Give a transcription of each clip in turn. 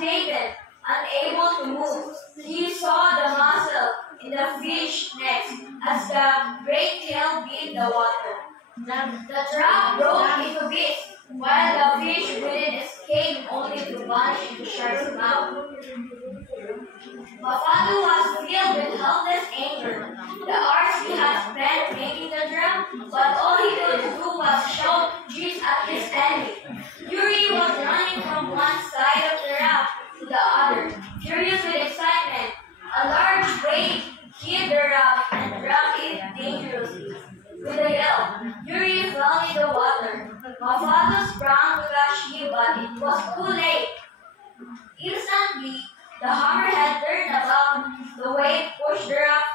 hesitated, unable to move. He saw the muscle in the fish's neck as the great tail beat the water. The trap broke into bits, while the fish wouldn't escape, only to vanish into shark's mouth. Mafatu was filled with helpless anger. The hours he had spent making the trap, but all he could do was shout jeers at his enemy. Yuri was running from one side of the raft to the other, furious with excitement. A large wave hit the raft and dropped it dangerously. With a yell, Yuri fell in the water. Mafatu sprang to catch him, but it was too late. Instantly, the hammerhead turned about. The wave pushed the raft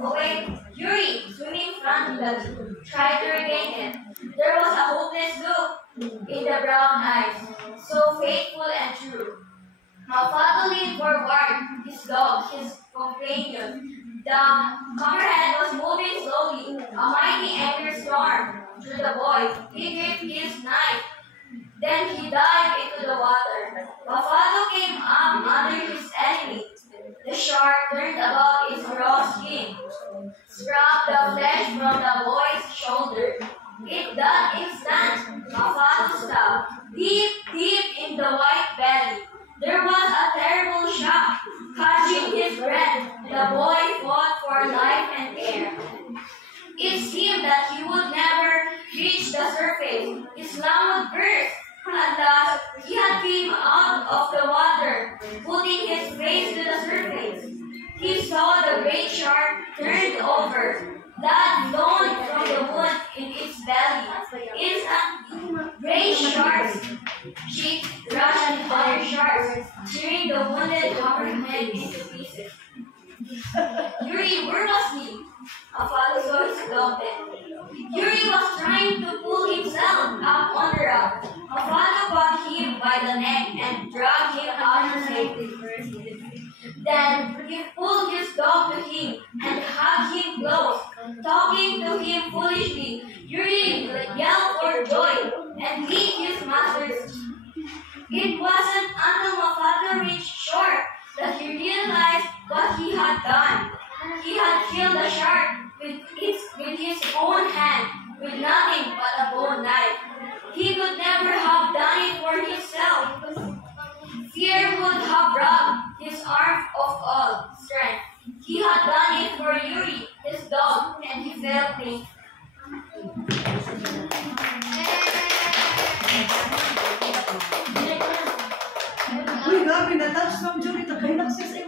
away. Yuri, swimming frantically, tried to regain it. There was a hopeless look in the brown eyes, so faithful and true. Mafatu leaned forward, his dog, his companion. The hammerhead was moving slowly, a mighty anger stormed through the boy. He gripped his knife. Then he dived into the water. Mafatu came up under his enemy. The shark turned about its raw skin, scraped the flesh from the boy's shoulder. In that instant, Mafatu stopped. Deep in the white belly, there was a terrible shock. Catching his breath, the boy fought for life and air. It seemed that he would never reach the surface. His lung would burst. At last, he had came out of the water, putting his face to the surface. He saw the great shark turned over, blood flowing from the wound in its belly. Instantly, great sharks cheeks rushed at other sharks, tearing the wounded hammerhead into pieces. Yuri, where was he? Mafatu saw his dog then. Yuri was trying to pull himself up on the raft. Mafatu caught him by the neck and dragged him out of safety. Then he pulled his dog to him and hugged him close, talking to him foolishly. Yuri yelled for joy and licked his master's cheek. It wasn't until Mafatu reached shore that he realized what he had done. He had killed the shark with his own hand, with nothing but a bone knife. He could never have done it for himself. Fear would have robbed his arm of all strength. He had done it for Yuri, his dog, and he felt pain. Uy, grabe, na-touch from Julie. Nagkahinak siya sa iyo.